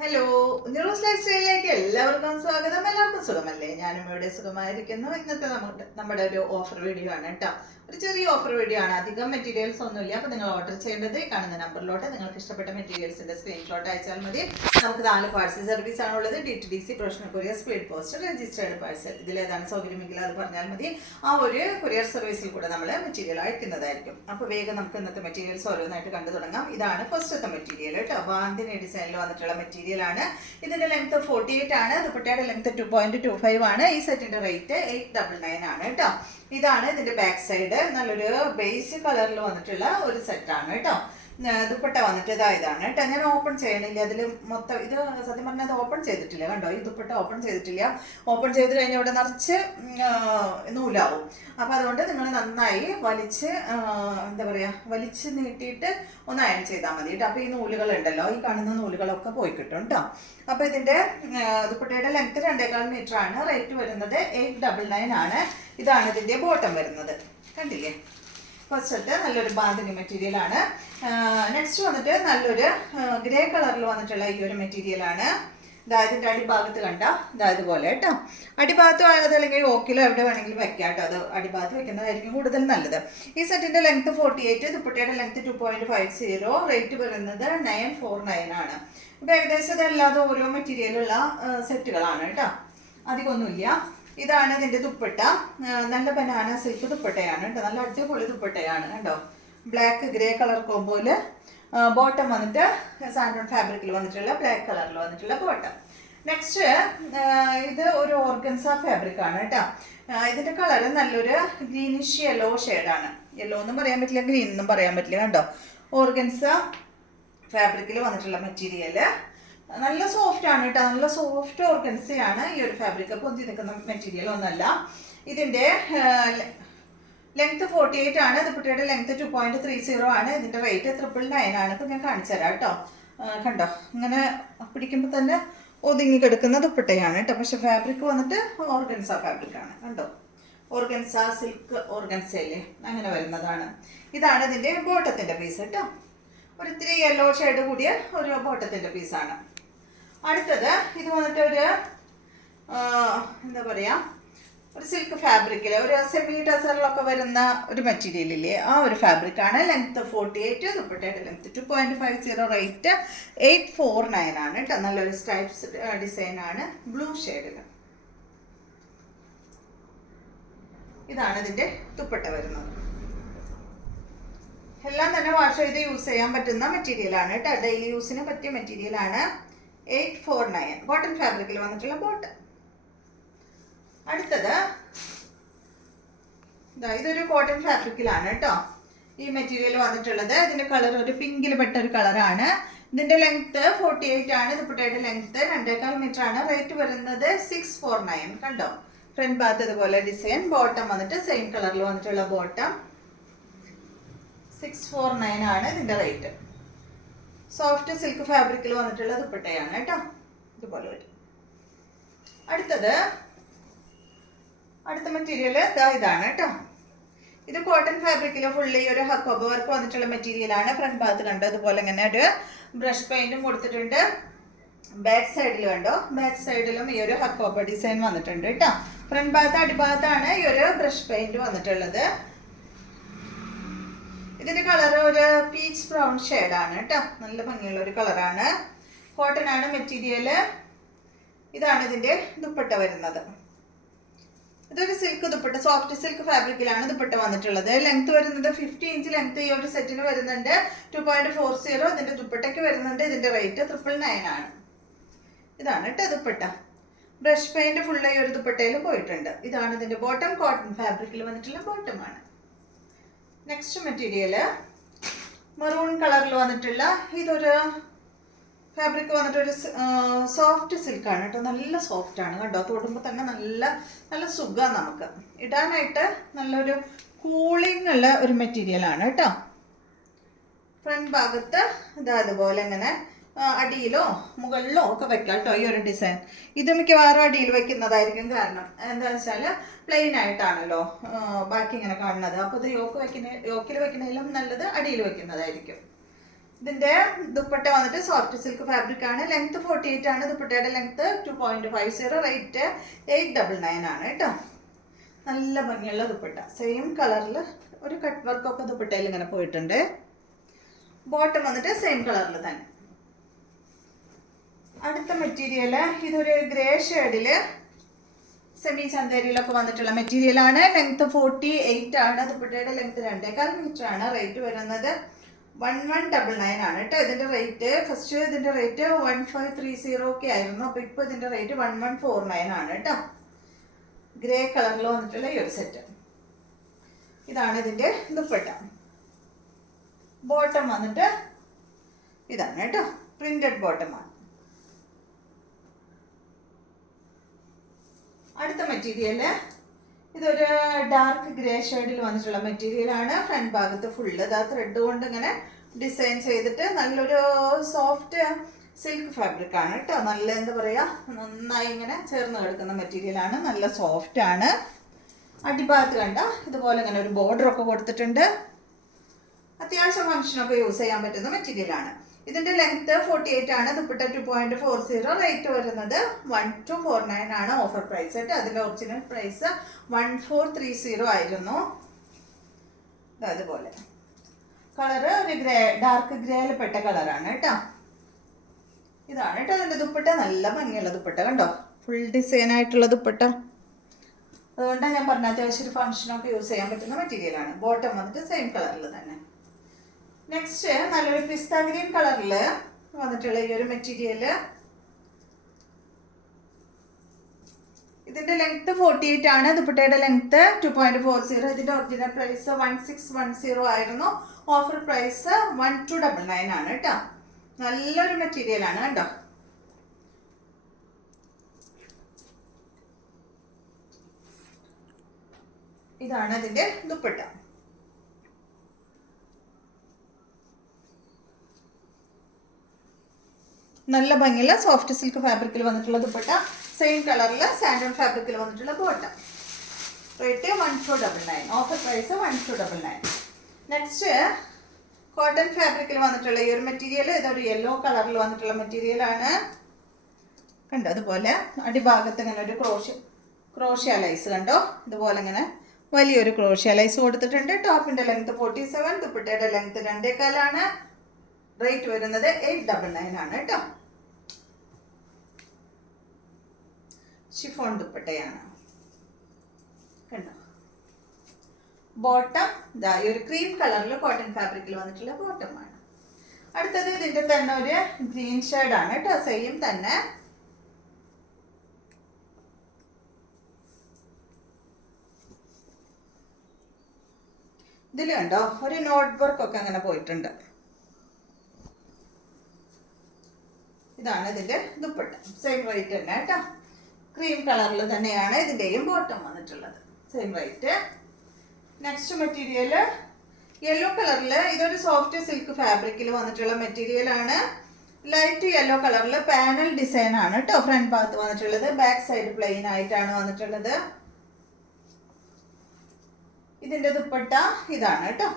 Hello, news life സ്റ്റൈലിലേക്ക് എല്ലാവർക്കും സ്വാഗതം. എല്ലാവർക്കും സുഖമല്ലേ? ഞാനും ഇവിടെ സുഖമായിരിക്കുന്നു. ഇന്നത്തെ നമ്മുടെ ഒരു ഓഫർ വീഡിയോ ആണ് കേട്ടോ. ഒരു ചെറിയ ഓഫർ വീഡിയോ ആണ്, അധികം മെറ്റീരിയൽസ് ഒന്നുമില്ല. അപ്പോൾ നിങ്ങൾ ഓർഡർ ചെയ്യേണ്ടത് കാണുന്ന നമ്പറിലോട്ട് നിങ്ങൾക്ക് ഇഷ്ടപ്പെട്ട മെറ്റീരിയൽസിന്റെ സ്ക്രീൻഷോട്ട് അയച്ചാൽ മതി. നമുക്ക് 4 പാഴ്സൽ സർവീസ് ആണുള്ളത്. DTDC, professional courier, speed post, registered parcel. ഇതിലേതാണ് സൗകര്യമെങ്കിൽ അത് പറഞ്ഞാൽ മതി. ആ ഒരു കൊറിയർ സർവീസിൽ കൂടെ നമ്മൾ മെറ്റീരിയൽ അയക്കുന്നതായിരിക്കും. അപ്പോൾ വേഗം നമുക്ക് ഇന്നത്തെ മെറ്റീരിയൽസ് ഓരോന്നായിട്ട് കണ്ടു തുടങ്ങാം. ഇതാണ് ഫസ്റ്റത്തെ മെറ്റീരിയൽ കേട്ടോ. ബാന്തിനി ഡിസൈനിൽ വന്നിട്ടുള്ള മെറ്റീരിയൽ ആണ്. ഇതിന്റെ ലെങ്ത് 48 ആണ്. ദുപ്പട്ടയുടെ ലെങ്ത് 2.25 ആണ്. ഈ സെറ്റിന്റെ റേറ്റ് 899 ആണ് കേട്ടോ. ഇതാണ് ഇതിന്റെ ബാക്ക് സൈഡ്. നല്ലൊരു ബേസ് കളറിൽ വന്നിട്ടുള്ള ഒരു സെറ്റാണ് കേട്ടോ. ദുപ്പട്ട വന്നിട്ട് ഇതാണ് കേട്ടോ. ഞാൻ ഓപ്പൺ ചെയ്യണില്ല. അതിൽ മൊത്തം ഇത് സത്യം പറഞ്ഞാൽ അത് ഓപ്പൺ ചെയ്തിട്ടില്ല. കണ്ടോ, ഈ ദുപ്പട്ട ഓപ്പൺ ചെയ്തിട്ടില്ല. ഓപ്പൺ ചെയ്ത് കഴിഞ്ഞാൽ ഇവിടെ നിറച്ച് നൂലാവും. അപ്പം അതുകൊണ്ട് നിങ്ങൾ നന്നായി വലിച്ച് വലിച്ച് നീട്ടിയിട്ട് ഒന്ന് അയൺ ചെയ്താൽ മതി കേട്ടോ. അപ്പോൾ ഈ നൂലുകൾ ഉണ്ടല്ലോ, ഈ കാണുന്ന നൂലുകളൊക്കെ പോയി കിട്ടും കേട്ടോ. അപ്പോൾ ഇതിൻ്റെ ദുപ്പട്ടയുടെ ലെങ്ത് 2.25 മീറ്റർ ആണ്. റേറ്റ് വരുന്നത് 899 ആണ്. ഇതാണ് ഇതിൻ്റെ ബോട്ടം വരുന്നത്. കണ്ടില്ലേ? ഫസ്റ്റ് നല്ലൊരു ബാന്തിനി മെറ്റീരിയൽ ആണ്. നെക്സ്റ്റ് വന്നിട്ട് നല്ലൊരു ഗ്രേ കളറിൽ വന്നിട്ടുള്ള ഈ ഒരു മെറ്റീരിയൽ ആണ്. ഇതിൻ്റെ അടിഭാഗത്ത് കണ്ട ഇതുപോലെ കേട്ടോ. അടിഭാഗത്ത് അതല്ലെങ്കിൽ ഓക്കിലോ എവിടെ വേണമെങ്കിലും വെക്കാം കേട്ടോ. അത് അടിഭാഗത്ത് വെക്കുന്നതായിരിക്കും കൂടുതൽ നല്ലത്. ഈ സെറ്റിന്റെ ലെങ്ത് 48, ദുപ്പട്ടയുടെ ലെങ്ത് 2.50. റേറ്റ് വരുന്നത് 949 ആണ്. ഇപ്പം ഏകദേശം ഇതല്ലാതെ ഓരോ മെറ്റീരിയലുള്ള സെറ്റുകളാണ് കേട്ടോ, അധികമൊന്നുമില്ല. ഇതാണ് ഇതിന്റെ ദുപ്പട്ട. നല്ല ബനാന സിൽക്ക് ദുപ്പട്ടയാണ് കേട്ടോ. നല്ല അടിപൊളി ദുപ്പട്ടയാണ് കേട്ടോ. ബ്ലാക്ക് ഗ്രേ കളർ കോമ്പോയില് ബോട്ടം വന്നിട്ട് സാൻഡോൺ ഫാബ്രിക്കിൽ വന്നിട്ടുള്ള ബ്ലാക്ക് കളറിൽ വന്നിട്ടുള്ള ബോട്ടം. നെക്സ്റ്റ് ഇത് ഒരു ഓർഗൻസ ഫാബ്രിക് ആണ് കേട്ടോ. ഇതിന്റെ കളർ നല്ലൊരു ഗ്രീനിഷ് യെല്ലോ ഷെയ്ഡാണ്. യെല്ലോ എന്നും പറയാൻ പറ്റില്ല, ഗ്രീൻ എന്നും പറയാൻ പറ്റില്ല കേട്ടോ. ഓർഗൻസ ഫാബ്രിക്കിൽ വന്നിട്ടുള്ള മെറ്റീരിയൽ നല്ല സോഫ്റ്റ് ആണ് കേട്ടോ. നല്ല സോഫ്റ്റ് ഓർഗൻസയാണ് ഈ ഒരു ഫാബ്രിക്. പൊന്തി നിൽക്കുന്ന മെറ്റീരിയൽ ഒന്നല്ല. ഇതിന്റെ ലെങ്ത് 48 ആണ്. ദുപ്പട്ടയുടെ ലെങ്ത് 2.30 ആണ്. ഇതിന്റെ റേറ്റ് 999 ആണ്. ഇപ്പം ഞാൻ കാണിച്ചു തരാം കേട്ടോ. കണ്ടോ, ഇങ്ങനെ പിടിക്കുമ്പോൾ തന്നെ ഒതുങ്ങി കിടക്കുന്ന ദുപ്പട്ടയാണ് കേട്ടോ. പക്ഷെ ഫാബ്രിക് വന്നിട്ട് ഓർഗൻസ ഫാബ്രിക് ആണ്. കണ്ടോ, ഓർഗൻസ സിൽക്ക് ഓർഗൻസയില്ലേ, അങ്ങനെ വരുന്നതാണ്. ഇതാണ് ഇതിന്റെ ബോട്ടത്തിന്റെ പീസ് കേട്ടോ. ഒരു ഇത്തിരി യെല്ലോ ഷെയ്ഡ് കൂടിയ ഒരു ബോട്ടത്തിന്റെ പീസാണ്. അടുത്തത് ഇത് വന്നിട്ട് ഒരു ഒരു സിൽക്ക് ഫാബ്രിക്കിൽ ഒരു സെമി ടസറിലൊക്കെ വരുന്ന ഒരു മെറ്റീരിയൽ ഇല്ലേ, ആ ഒരു ഫാബ്രിക്കാണ്. ലെങ്ത് 48, ദുപ്പട്ടയുടെ ലെങ്ത് 2.50. റേറ്റ് 849 ആണ് കേട്ടോ. നല്ലൊരു സ്ട്രൈപ്സ് ഡിസൈൻ ആണ്, ബ്ലൂ ഷെയ്ഡിൽ. ഇതാണ് ഇതിന്റെ ദുപ്പട്ട വരുന്നത്. എല്ലാം തന്നെ വാഷ് ചെയ്ത് യൂസ് ചെയ്യാൻ പറ്റുന്ന മെറ്റീരിയലാണ് കേട്ടോ. ഡെയിലി യൂസിന് പറ്റിയ മെറ്റീരിയലാണ്. 849 കോട്ടൺ ഫാബ്രിക്കിൽ വന്നിട്ടുള്ള ബോട്ടം. അടുത്തത് ഇതൊരു കോട്ടൺ ഫാബ്രിക്കിലാണ് കേട്ടോ ഈ മെറ്റീരിയൽ വന്നിട്ടുള്ളത്. ഇതിന്റെ കളർ ഒരു പിങ്കിൽ പെട്ട ഒരു കളറാണ്. ഇതിന്റെ ലെങ്ത് 48 ആണ്. ദുപ്പട്ടയുടെ ലെങ്ത് 2.25 മീറ്റർ ആണ്. റേറ്റ് വരുന്നത് 649. കണ്ടോ, ഫ്രണ്ട് ഭാഗത്ത് ഇതുപോലെ ഡിസൈൻ. ബോട്ടം വന്നിട്ട് സെയിം കളറിൽ വന്നിട്ടുള്ള ബോട്ടം. 649 ആണ് ഇതിന്റെ റേറ്റ്. സോഫ്റ്റ് സിൽക്ക് ഫാബ്രിക്കിൽ വന്നിട്ടുള്ള ദുപ്പട്ടയാണ് കേട്ടോ. ഇതുപോലെ വരും. അടുത്ത മെറ്റീരിയൽ ഇതാണ് കേട്ടോ. ഇത് കോട്ടൺ ഫാബ്രിക്കിൽ ഫുള്ളി ഒരു ഹക്കോബ വർക്ക് വന്നിട്ടുള്ള മെറ്റീരിയലാണ്. ഫ്രണ്ട് ഭാഗത്ത് കണ്ടോ, ഇതുപോലെ ഇങ്ങനെ ഒരു ബ്രഷ് പെയിന്റും കൊടുത്തിട്ടുണ്ട്. ബാക്ക് സൈഡിൽ കണ്ടോ, ബാക്ക് സൈഡിലും ഈ ഒരു ഹക്കോബ ഡിസൈൻ വന്നിട്ടുണ്ട് കേട്ടോ. ഫ്രണ്ട് ഭാഗത്ത് അടിഭാഗത്താണ് ഈ ഒരു ബ്രഷ് പെയിന്റ് വന്നിട്ടുള്ളത്. ഇതിന്റെ കളർ ഒരു പീച്ച് ബ്രൗൺ ഷെയ്ഡാണ് കേട്ടോ. നല്ല ഭംഗിയുള്ള ഒരു കളറാണ്. കോട്ടൺ ആണ് മെറ്റീരിയൽ. ഇതാണ് ഇതിന്റെ ദുപ്പട്ട വരുന്നത്. ഇതൊരു സിൽക്ക് ദുപ്പട്ട, സോഫ്റ്റ് സിൽക്ക് ഫാബ്രിക്കിലാണ് ദുപ്പട്ട വന്നിട്ടുള്ളത്. ലെങ്ത് വരുന്നത് 50 ഇഞ്ച് ലെങ്ത് ഈ ഒരു സെറ്റിന് വരുന്നുണ്ട്. 2.40 ഇതിന്റെ ദുപ്പട്ടയ്ക്ക് വരുന്നുണ്ട്. ഇതിന്റെ റേറ്റ് 999 ആണ്. ഇതാണ് കേട്ടോ ദുപ്പട്ട. ബ്രഷ് പെയിന്റ് ഫുള്ള് ഈ ഒരു ദുപ്പട്ടയിൽ പോയിട്ടുണ്ട്. ഇതാണ് ഇതിന്റെ ബോട്ടം. കോട്ടൺ ഫാബ്രിക്കിൽ വന്നിട്ടുള്ള ബോട്ടമാണ്. നെക്സ്റ്റ് മെറ്റീരിയൽ മെറൂൺ കളറിൽ വന്നിട്ടുള്ള ഇതൊരു ഫാബ്രിക് വന്നിട്ട് ഒരു സോഫ്റ്റ് സിൽക്കാണ് കേട്ടോ. നല്ല സോഫ്റ്റ് ആണ് കണ്ടോ. തൊടുമ്പോൾ തന്നെ നല്ല നല്ല സുഖമാണ് നമുക്ക് ഇടാനായിട്ട്. നല്ലൊരു കൂളിംഗ് ഉള്ള ഒരു മെറ്റീരിയലാണ് കേട്ടോ. ഫ്രണ്ട് ഭാഗത്ത് അതുപോലെ ഇങ്ങനെ അടിയിലോ മുകളിലോ ഒക്കെ വെക്കാം കേട്ടോ. ഈ ഒരു ഡിസൈൻ ഇത് മിക്കവാറും അടിയിൽ വെക്കുന്നതായിരിക്കും. കാരണം എന്താണെന്ന് വെച്ചാൽ പ്ലെയിൻ ആയിട്ടാണല്ലോ ബാക്കി ഇങ്ങനെ കാണുന്നത്. അപ്പോൾ ഇത് യോക്കിൽ വെക്കുന്നതിലും നല്ലത് അടിയിൽ വെക്കുന്നതായിരിക്കും. ഇതിന്റെ ദുപ്പട്ട വന്നിട്ട് സോഫ്റ്റ് സിൽക്ക് ഫാബ്രിക് ആണ്. ലെങ്ത് 48 ആണ്. ദുപ്പട്ടയുടെ ലെങ്ത് 2.50. റേറ്റ് 899 ആണ് കേട്ടോ. നല്ല ഭംഗിയുള്ള ദുപ്പട്ട. സെയിം കളറിൽ ഒരു കട്ട് വർക്കൊക്കെ ദുപ്പട്ടയിൽ ഇങ്ങനെ പോയിട്ടുണ്ട്. ബോട്ടം വന്നിട്ട് സെയിം കളറിൽ തന്നെ. അടുത്ത മെറ്റീരിയൽ ഇതൊരു ഗ്രേ ഷെയ്ഡില് സെമി ചന്തേരിയിലൊക്കെ വന്നിട്ടുള്ള മെറ്റീരിയലാണ്. ലെങ്ത് 48 ആണ്. ദുപ്പട്ടയുടെ ലെങ്ത് 2.25 മീറ്റർ ആണ്. റേറ്റ് വരുന്നത് 1199 ആണ് കേട്ടോ. ഇതിന്റെ റേറ്റ് ഫസ്റ്റ് ഇതിന്റെ റേറ്റ് 1530 ഒക്കെ ആയിരുന്നു. അപ്പൊ ഇപ്പൊ ഇതിന്റെ റേറ്റ് 1149 ആണ് കേട്ടോ. ഗ്രേ കളറിൽ വന്നിട്ടുള്ള ഈ ഒരു സെറ്റ്. ഇതാണ് ഇതിന്റെ ദുപ്പട്ട. ബോട്ടം വന്നിട്ട് ഇതാണ് കേട്ടോ. പ്രിന്റഡ് ബോട്ടമാണ്. അടുത്ത മെറ്റീരിയല് ഇതൊരു ഡാർക്ക് ഗ്രേ ഷെയ്ഡിൽ വന്നിട്ടുള്ള മെറ്റീരിയൽ ആണ്. ഫ്രണ്ട് ഭാഗത്ത് ഫുള്ള് ഇതാ ത്രെഡ് കൊണ്ട് ഇങ്ങനെ ഡിസൈൻ ചെയ്തിട്ട് നല്ലൊരു സോഫ്റ്റ് സിൽക്ക് ഫാബ്രിക് ആണ് കേട്ടോ. നല്ല എന്താ പറയാ, നന്നായി ഇങ്ങനെ ചേർന്ന് കിടക്കുന്ന മെറ്റീരിയൽ ആണ്. നല്ല സോഫ്റ്റ് ആണ്. അടിഭാഗത്ത് കണ്ട ഇതുപോലെ ഇങ്ങനെ ഒരു ബോർഡർ ഒക്കെ കൊടുത്തിട്ടുണ്ട്. അത്യാവശ്യം ഫംഗ്ഷനൊക്കെ യൂസ് ചെയ്യാൻ പറ്റുന്ന മെറ്റീരിയൽ ആണ്. ഇതിന്റെ ലെങ്ത് 48 ആണ്. ദുപ്പട്ട 2.40. റേറ്റ് വരുന്നത് 1249 ആണ്. ഓഫർ പ്രൈസ് ആയിട്ട്. അതിന്റെ ഒറിജിനൽ പ്രൈസ് 1430 ആയിരുന്നു. അതുപോലെ കളറ് ഒരു ഗ്രേ, ഡാർക്ക് ഗ്രേയിൽ പെട്ട കളറാണ് കേട്ടോ. ഇതാണ് കേട്ടോ അതിന്റെ ദുപ്പട്ട. നല്ല ഭംഗിയുള്ള ദുപ്പട്ട കണ്ടോ. ഫുൾ ഡിസൈൻ ആയിട്ടുള്ള ദുപ്പട്ട. അതുകൊണ്ടാണ് ഞാൻ പറഞ്ഞ അത്യാവശ്യം ഒരു ഫംഗ്ഷനൊക്കെ യൂസ് ചെയ്യാൻ പറ്റുന്ന മെറ്റീരിയൽ ആണ്. ബോട്ടം വന്നിട്ട് സെയിം കളറിൽ തന്നെ. നെക്സ്റ്റ് നല്ലൊരു പിസ്ത ഗ്രീൻ കളറിൽ വന്നിട്ടുള്ള ഈ ഒരു മെറ്റീരിയല്. ഇതിന്റെ ലെങ്ത് 48 ആണ്. ദുപ്പട്ടയുടെ ലെങ്ത് 2.40. ഇതിന്റെ ഒറിജിനൽ പ്രൈസ് 1610 ആയിരുന്നു. ഓഫർ പ്രൈസ് 1299 ആണ് കേട്ടോ. നല്ലൊരു മെറ്റീരിയൽ ആണ് കേട്ടോ. ഇതാണ് ഇതിന്റെ ദുപ്പട്ട. നല്ല ഭംഗിയുള്ള സോഫ്റ്റ് സിൽക്ക് ഫാബ്രിക്കിൽ വന്നിട്ടുള്ള ദുപ്പട്ട. സെയിം കളറിൽ സാൻഡൺ ഫാബ്രിക്കിൽ വന്നിട്ടുള്ള bottom. Rate 1299. Offer price 1299. Next cotton ഫാബ്രിക്കിൽ വന്നിട്ടുള്ള ഈ ഒരു മെറ്റീരിയൽ. ഇതൊരു യെല്ലോ കളറിൽ വന്നിട്ടുള്ള മെറ്റീരിയൽ ആണ്. കണ്ടോ അതുപോലെ അടിഭാഗത്ത് ഇങ്ങനെ ഒരു ക്രോഷ്യ ലൈസ് കണ്ടോ. ഇതുപോലെ ഇങ്ങനെ വലിയൊരു ക്രോഷ്യ ലൈസ് കൊടുത്തിട്ടുണ്ട്. ടോപ്പിന്റെ ലെങ്ത് 47. ദുപ്പട്ടയുടെ ലെങ്ത് 2.25 ആണ്. റേറ്റ് വരുന്നത് 899 ആണ് കേട്ടോ. ഷിഫോൺ ദുപ്പട്ടയാണ് കണ്ടോ. ബോട്ടം ഇതാ ഈ ഒരു ക്രീം കളറിൽ കോട്ടൺ ഫാബ്രിക്കിൽ വന്നിട്ടുള്ള ബോട്ടമാണ്. അടുത്തത് ഇതിന്റെ തന്നെ ഒരു ഗ്രീൻ ഷെയ്ഡാണ് കേട്ടോ. സെയിം തന്നെ. ഇതിൽ കണ്ടോ ഒരു നോട്ട് വർക്ക് ഒക്കെ അങ്ങനെ പോയിട്ടുണ്ട്. ഇതാണ് ഇതിന്റെ ദുപ്പട്ട. സെയിം റേറ്റ് തന്നെ കേട്ടോ. ക്രീം കളറിൽ തന്നെയാണ് ഇതിന്റെയും ബോട്ടം വന്നിട്ടുള്ളത്. Same rate. Next material yellow കളറിൽ. ഇതൊരു സോഫ്റ്റ് സിൽക്ക് ഫാബ്രിക്കിൽ വന്നിട്ടുള്ള മെറ്റീരിയൽ ആണ്. ലൈറ്റ് യെല്ലോ കളറിൽ പാനൽ ഡിസൈൻ ആണ് കേട്ടോ. ഫ്രണ്ട് ഭാഗത്ത് വന്നിട്ടുള്ളത്. ബാക്ക് സൈഡ് പ്ലെയിൻ ആയിട്ടാണ് വന്നിട്ടുള്ളത്. ഇതിന്റെ ദുപ്പട്ട ഇതാണ് കേട്ടോ.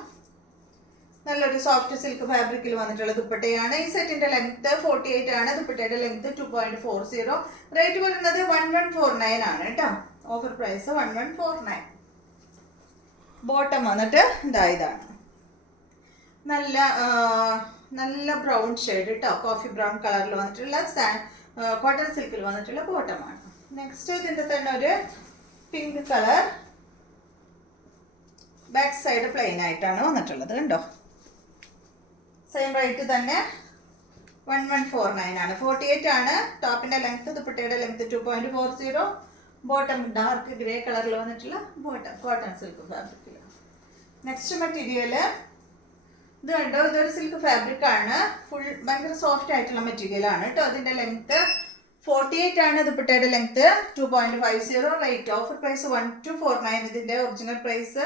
നല്ലൊരു സോഫ്റ്റ് സിൽക്ക് ഫാബ്രിക്കിൽ വന്നിട്ടുള്ള ദുപ്പട്ടയാണ്. ഈ സെറ്റിന്റെ ലെങ്ത് 48 ആണ്. ദുപ്പട്ടയുടെ ലെങ്ത് 2.40. റേറ്റ് വരുന്നത് 1149 ആണ് കേട്ടോ. Offer price 1149. ബോട്ടം വന്നിട്ട് ഇതാണ്. നല്ല ബ്രൗൺ ഷെയ്ഡ് കേട്ടോ. കോഫി ബ്രൗൺ കളറിൽ വന്നിട്ടുള്ള കോട്ടൺ സിൽക്കിൽ വന്നിട്ടുള്ള ബോട്ടമാണ്. നെക്സ്റ്റ് ഇതിന്റെ തന്നെ ഒരു pink colour. Back side plain ആയിട്ടാണ് വന്നിട്ടുള്ളത് കണ്ടോ. സെയിം റേറ്റ് തന്നെ 1149 ആണ്. 48 ആണ്. ടോപ്പിന്റെ ലെങ്ത്. ദുപ്പട്ടയുടെ ലെങ്ത് 2.40. ബോട്ടം ഡാർക്ക് ഗ്രേ കളറിൽ വന്നിട്ടുള്ള ബോട്ടം കോട്ടൺ സിൽക്ക് ഫാബ്രിക്കിൽ. നെക്സ്റ്റ് മെറ്റീരിയല് ഇത് കണ്ടോ. ഇതൊരു സിൽക്ക് ഫാബ്രിക് ആണ്. ഫുൾ ഭയങ്കര സോഫ്റ്റ് ആയിട്ടുള്ള മെറ്റീരിയൽ ആണ് കേട്ടോ. അതിന്റെ ലെങ്ത് 48 ആണ്. ദുപ്പട്ടയുടെ ലെങ്ത് 2.50. Rate offer price 1249. ഇതിന്റെ ഒറിജിനൽ പ്രൈസ്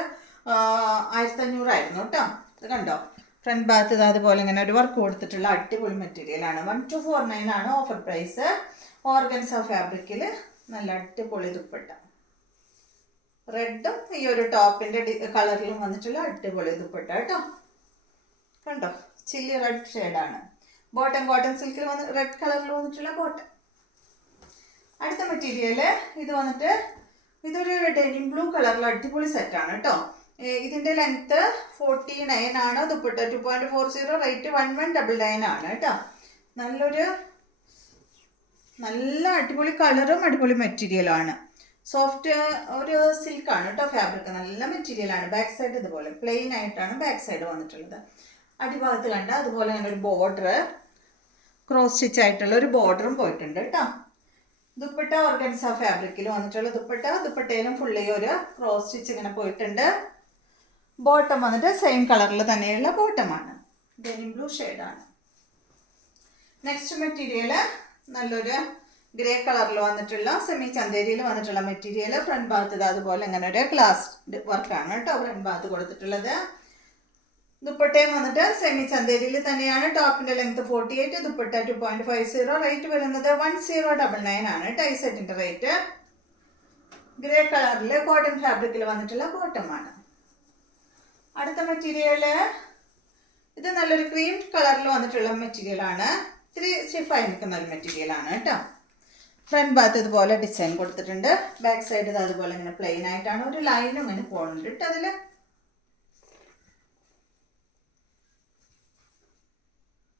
1500 ആയിരുന്നു കേട്ടോ. ഇത് കണ്ടോ ഫ്രണ്ട് ഭാഗത്ത് അതുപോലെ ഇങ്ങനെ ഒരു വർക്ക് കൊടുത്തിട്ടുള്ള അടിപൊളി മെറ്റീരിയൽ ആണ്. 1249 ആണ് ഓഫർ പ്രൈസ്. ഓർഗൻസ ഫാബ്രിക്കിൽ നല്ല അടിപൊളി ദുപ്പട്ട. റെഡും ഈ ഒരു ടോപ്പിന്റെ കളറിലും വന്നിട്ടുള്ള അടിപൊളി ദുപ്പട്ട കേട്ടോ. കണ്ടോ ചില്ലി റെഡ് ഷെയ്ഡാണ്. ബോട്ടം കോട്ടൺ സിൽക്കിൽ റെഡ് കളറിൽ വന്നിട്ടുള്ള ബോട്ടം. അടുത്ത മെറ്റീരിയൽ ഇത് വന്നിട്ട് ഇതൊരു ഡെനിം ബ്ലൂ കളറിൽ അടിപൊളി സെറ്റാണ് കേട്ടോ. ഇതിൻ്റെ ലെങ്ത്ത് 49 ആണ്. ദുപ്പട്ട 2.40, റേറ്റ് 1199 ആണ് കേട്ടോ. നല്ല അടിപൊളി കളറും അടിപൊളി മെറ്റീരിയലാണ്. സോഫ്റ്റ് ഒരു സിൽക്കാണ് കേട്ടോ ഫാബ്രിക്. നല്ല മെറ്റീരിയലാണ്. ബാക്ക് സൈഡ് ഇതുപോലെ പ്ലെയിൻ ആയിട്ടാണ് ബാക്ക് സൈഡ് വന്നിട്ടുള്ളത്. അടിഭാഗത്ത് കണ്ട അതുപോലെ തന്നെ ഒരു ബോർഡർ, ക്രോസ് സ്റ്റിച്ച് ആയിട്ടുള്ള ഒരു ബോർഡറും പോയിട്ടുണ്ട് കേട്ടോ. ദുപ്പട്ട ഓർഗൻസ ഫാബ്രിക്കിൽ വന്നിട്ടുള്ള ദുപ്പട്ടയിലും ഫുള്ളി ഒരു ക്രോസ് സ്റ്റിച്ച് ഇങ്ങനെ പോയിട്ടുണ്ട്. ബോട്ടം വന്നിട്ട് സെയിം കളറിൽ തന്നെയുള്ള ബോട്ടമാണ്. ഡെനിം ബ്ലൂ ഷെയ്ഡാണ്. നെക്സ്റ്റ് മെറ്റീരിയൽ നല്ലൊരു ഗ്രേ കളറിൽ വന്നിട്ടുള്ള സെമി ചന്തേരിയിൽ വന്നിട്ടുള്ള മെറ്റീരിയൽ. ഫ്രണ്ട് ഭാഗത്ത് അതുപോലെ ഇങ്ങനെ ഒരു ഗ്ലാസ് വർക്കാണ് കേട്ടോ ഫ്രണ്ട് ഭാഗത്ത് കൊടുത്തിട്ടുള്ളത്. ദുപ്പട്ടയും വന്നിട്ട് സെമി ചന്തേരിയിൽ തന്നെയാണ്. ടോപ്പിന്റെ ലെങ്ത് 48, ദുപ്പട്ട 2.50, റേറ്റ് വരുന്നത് 1099 ആണ് കേട്ടോ ഈ സെറ്റിന്റെ റേറ്റ്. ഗ്രേ കളറിൽ കോട്ടൺ ഫാബ്രിക്കിൽ വന്നിട്ടുള്ള ബോട്ടമാണ്. അടുത്ത മെറ്റീരിയൽ ഇത് നല്ലൊരു ക്രീം കളറിൽ വന്നിട്ടുള്ള മെറ്റീരിയലാണ്. ഇത്തിരി സ്റ്റിഫായി നിൽക്കുന്ന ഒരു മെറ്റീരിയലാണ് കേട്ടോ. ഫ്രണ്ട് ഭാഗത്ത് ഇതുപോലെ ഡിസൈൻ കൊടുത്തിട്ടുണ്ട്. ബാക്ക് സൈഡ് ഇത് അതുപോലെ ഇങ്ങനെ പ്ലെയിൻ ആയിട്ടാണ്. ഒരു ലൈനും ഇങ്ങനെ പോകുന്നുണ്ട് കേട്ടോ അതിൽ.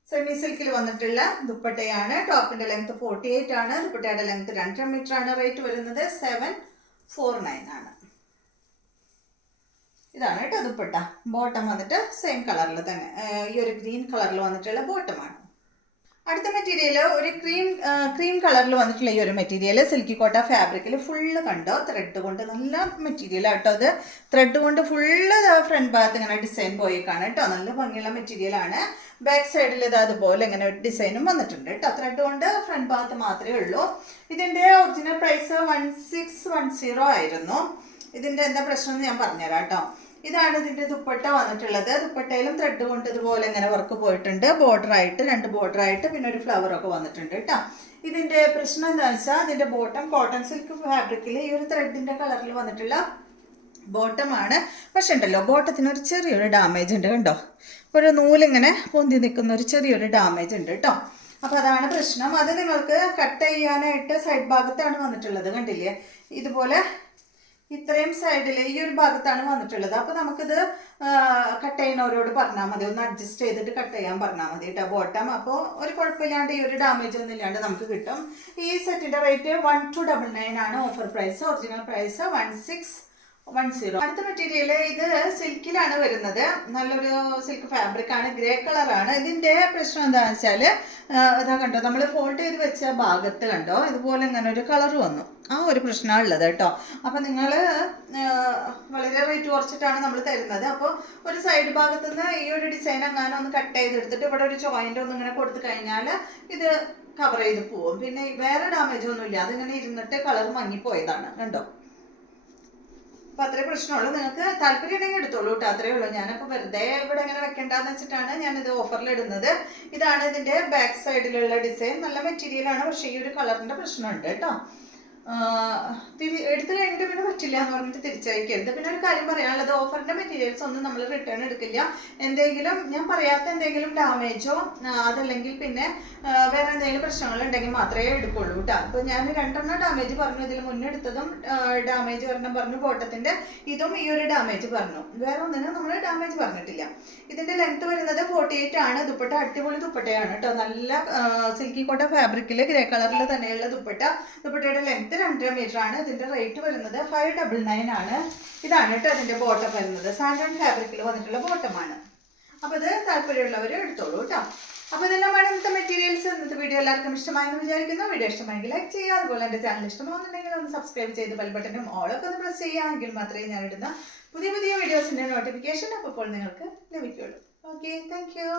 സെമി സിൽക്കിൽ വന്നിട്ടുള്ള ദുപ്പട്ടയാണ്. ടോപ്പിന്റെ ലെങ്ത് 48 ആണ്. ദുപ്പട്ടയുടെ ലെങ്ത് 2.5 മീറ്റർ ആണ്. റേറ്റ് വരുന്നത് 749 ആണ്. ഇതാണ് കേട്ടോ ദുപ്പട്ട. ബോട്ടം വന്നിട്ട് സെയിം കളറിൽ തന്നെ ഈ ഒരു ഗ്രീൻ കളറിൽ വന്നിട്ടുള്ള ബോട്ടമാണ്. അടുത്ത മെറ്റീരിയൽ ഒരു ക്രീം കളറിൽ വന്നിട്ടുള്ള ഈ ഒരു മെറ്റീരിയൽ സിൽക്കി കോട്ട ഫാബ്രിക്കിൽ ഫുള്ള് കണ്ടോ ത്രെഡ് കൊണ്ട് നല്ല മെറ്റീരിയൽ ആട്ടോ. അത് ത്രെഡ് കൊണ്ട് ഫുള്ള് ഫ്രണ്ട് ഭാഗത്ത് ഇങ്ങനെ ഡിസൈൻ പോയിക്കാണ് കേട്ടോ. നല്ല ഭംഗിയുള്ള മെറ്റീരിയലാണ്. ബാക്ക് സൈഡിൽ ഇത് അതുപോലെ ഇങ്ങനെ ഡിസൈനും വന്നിട്ടുണ്ട് കേട്ടോ. ത്രെഡ് കൊണ്ട് ഫ്രണ്ട് ഭാഗത്ത് മാത്രമേ ഉള്ളൂ. ഇതിൻ്റെ ഒറിജിനൽ പ്രൈസ് 1610 ആയിരുന്നു. ഇതിൻ്റെ എന്താ പ്രശ്നം എന്ന് ഞാൻ പറഞ്ഞുതരാം കേട്ടോ. ഇതാണ് ഇതിൻ്റെ ദുപ്പട്ട വന്നിട്ടുള്ളത്. ദുപ്പട്ടയിലും ത്രെഡ് കൊണ്ട് ഇതുപോലെ ഇങ്ങനെ വർക്ക് പോയിട്ടുണ്ട്. ബോർഡറായിട്ട് 2 ബോർഡറായിട്ട് പിന്നെ ഒരു ഫ്ലവറൊക്കെ വന്നിട്ടുണ്ട് കേട്ടോ. ഇതിൻ്റെ പ്രശ്നം എന്താണെന്ന് വെച്ചാൽ ഇതിൻ്റെ ബോട്ടം കോട്ടൺ സിൽക്ക് ഫാബ്രിക്കിൽ ഈ ഒരു ത്രെഡിൻ്റെ കളറിൽ വന്നിട്ടുള്ള ബോട്ടമാണ്. പക്ഷെ ഉണ്ടല്ലോ ബോട്ടത്തിന് ഒരു ചെറിയൊരു ഡാമേജ് ഉണ്ട് കണ്ടോ. ഒരു നൂലിങ്ങനെ പൊന്തി നിൽക്കുന്ന ഒരു ചെറിയൊരു ഡാമേജ് ഉണ്ട് കേട്ടോ. അപ്പോൾ അതാണ് പ്രശ്നം. അത് നിങ്ങൾക്ക് കട്ട് ചെയ്യാനായിട്ട് സൈഡ് ഭാഗത്താണ് വന്നിട്ടുള്ളത്. കണ്ടില്ലേ ഇതുപോലെ ഇത്രയും സൈഡിൽ ഈ ഒരു ഭാഗത്താണ് വന്നിട്ടുള്ളത്. അപ്പോൾ നമുക്കിത് കട്ട് ചെയ്യുന്നവരോട് പറഞ്ഞാൽ മതി, ഒന്ന് അഡ്ജസ്റ്റ് ചെയ്തിട്ട് കട്ട് ചെയ്യാൻ പറഞ്ഞാൽ മതി കേട്ടോ ബോട്ടം. അപ്പോൾ ഒരു കുഴപ്പമില്ലാണ്ട് ഈ ഒരു ഡാമേജ് ഒന്നും ഇല്ലാണ്ട് നമുക്ക് കിട്ടും. ഈ സെറ്റിൻ്റെ റേറ്റ് 1299 ആണ്. Offer price. Original price 1610. അടുത്ത മെറ്റീരിയൽ ഇത് സിൽക്കിലാണ് വരുന്നത്. നല്ലൊരു സിൽക്ക് ഫാബ്രിക് ആണ്. ഗ്രേ കളറാണ്. ഇതിൻ്റെ പ്രശ്നം എന്താണെന്ന് വെച്ചാൽ ഇതാ കണ്ടോ, നമ്മൾ ഫോൾഡ് ചെയ്ത് വെച്ച ഭാഗത്ത് കണ്ടോ ഇതുപോലെ ഇങ്ങനെ ഒരു കളർ വന്നു. ആ ഒരു പ്രശ്നമാണ് ഉള്ളത് കേട്ടോ. അപ്പം നിങ്ങൾ വളരെ റേറ്റ് കുറച്ചിട്ടാണ് നമ്മൾ തരുന്നത്. അപ്പോൾ ഒരു സൈഡ് ഭാഗത്തു നിന്ന് ഈ ഒരു ഡിസൈൻ എങ്ങാനും ഒന്ന് കട്ട് ചെയ്തെടുത്തിട്ട് ഇവിടെ ഒരു ജോയിൻ്റ് ഒന്ന് ഇങ്ങനെ കൊടുത്തു കഴിഞ്ഞാൽ ഇത് കവർ ചെയ്ത് പോവും. പിന്നെ വേറെ ഡാമേജ് ഒന്നുമില്ല. അതിങ്ങനെ ഇരുന്നിട്ട് കളർ മങ്ങിപ്പോയതാണ് കണ്ടോ. അപ്പോൾ അത്രേ പ്രശ്നമുള്ളൂ. നിങ്ങൾക്ക് താല്പര്യം ഉണ്ടെങ്കിൽ എടുത്തോളൂ കേട്ടോ. അത്രേ ഉള്ളൂ. ഞാനപ്പോൾ വെറുതെ ഇവിടെ ഇങ്ങനെ വെക്കേണ്ടതെന്ന് വെച്ചിട്ടാണ് ഞാനിത് ഓഫറിൽ ഇടുന്നത്. ഇതാണ് ഇതിൻ്റെ ബാക്ക് സൈഡിലുള്ള ഡിസൈൻ. നല്ല മെറ്റീരിയലാണ്. പക്ഷേ ഈ ഒരു കളറിൻ്റെ പ്രശ്നമുണ്ട് കേട്ടോ. എടുത്തു കഴിഞ്ഞിട്ട് പിന്നെ പറ്റില്ല എന്ന് പറഞ്ഞിട്ട് തിരിച്ചയക്കരുത്. പിന്നെ ഒരു കാര്യം പറയാനുള്ളത്, ഓഫറിന്റെ മെറ്റീരിയൽസ് ഒന്നും നമ്മൾ റിട്ടേൺ എടുക്കില്ല. എന്തെങ്കിലും ഞാൻ പറയാത്ത എന്തെങ്കിലും ഡാമേജോ അതല്ലെങ്കിൽ പിന്നെ വേറെ എന്തെങ്കിലും പ്രശ്നങ്ങൾ ഉണ്ടെങ്കിൽ മാത്രമേ എടുക്കുള്ളൂ കേട്ടോ. അപ്പോൾ ഞാൻ 2 ഡാമേജ് പറഞ്ഞു. ഇതിൽ മുന്നെടുത്തതും ഡാമേജ് പറഞ്ഞു. ബോട്ടത്തിന്റെ ഇതും ഈ ഒരു ഡാമേജ് പറഞ്ഞു. വേറെ ഒന്നിനും നമ്മൾ ഡാമേജ് പറഞ്ഞിട്ടില്ല. ഇതിന്റെ ലെങ്ത് വരുന്നത് 48 ആണ്. ദുപ്പട്ട അടിപൊളി ദുപ്പട്ടയാണ് കേട്ടോ. നല്ല സിൽക്കി കോട്ട ഫാബ്രിക്കിൽ ഗ്രേ കളറിൽ തന്നെയുള്ള ദുപ്പട്ടയുടെ ലെങ്ത് 2.5 മീറ്റർ ആണ്. ഇതിന്റെ റേറ്റ് വരുന്നത് 599 ആണ്. ഇതാണ് കേട്ടോ അതിന്റെ ബോട്ടം വരുന്നത്. സാൻഡൺ ഫാബ്രിക്കിൽ വന്നിട്ടുള്ള ബോട്ടമാണ്. അപ്പോൾ ഇത് താല്പര്യമുള്ളവർ എടുത്തോളൂ കേട്ടോ. അപ്പോൾ ഇതെല്ലാമാണ് ഇന്നത്തെ മെറ്റീരിയൽസ്. ഇന്നത്തെ വീഡിയോ എല്ലാവർക്കും ഇഷ്ടമായെന്ന് വിചാരിക്കുന്നു. വീഡിയോ ഇഷ്ടമായെങ്കിൽ ലൈക്ക് ചെയ്യുക. അതുപോലെ എൻ്റെ ചാനൽ ഇഷ്ടമാകുന്നുണ്ടെങ്കിൽ ഒന്ന് സബ്സ്ക്രൈബ് ചെയ്ത് ബെൽ ബട്ടനും ഓളൊക്കെ ഒന്ന് പ്രസ് ചെയ്യുകയാണെങ്കിൽ മാത്രമേ ഞാൻ ഇടുന്ന പുതിയ വീഡിയോസിൻ്റെ നോട്ടിഫിക്കേഷൻ അപ്പോൾ നിങ്ങൾക്ക് ലഭിക്കുകയുള്ളൂ. Okay, thank you.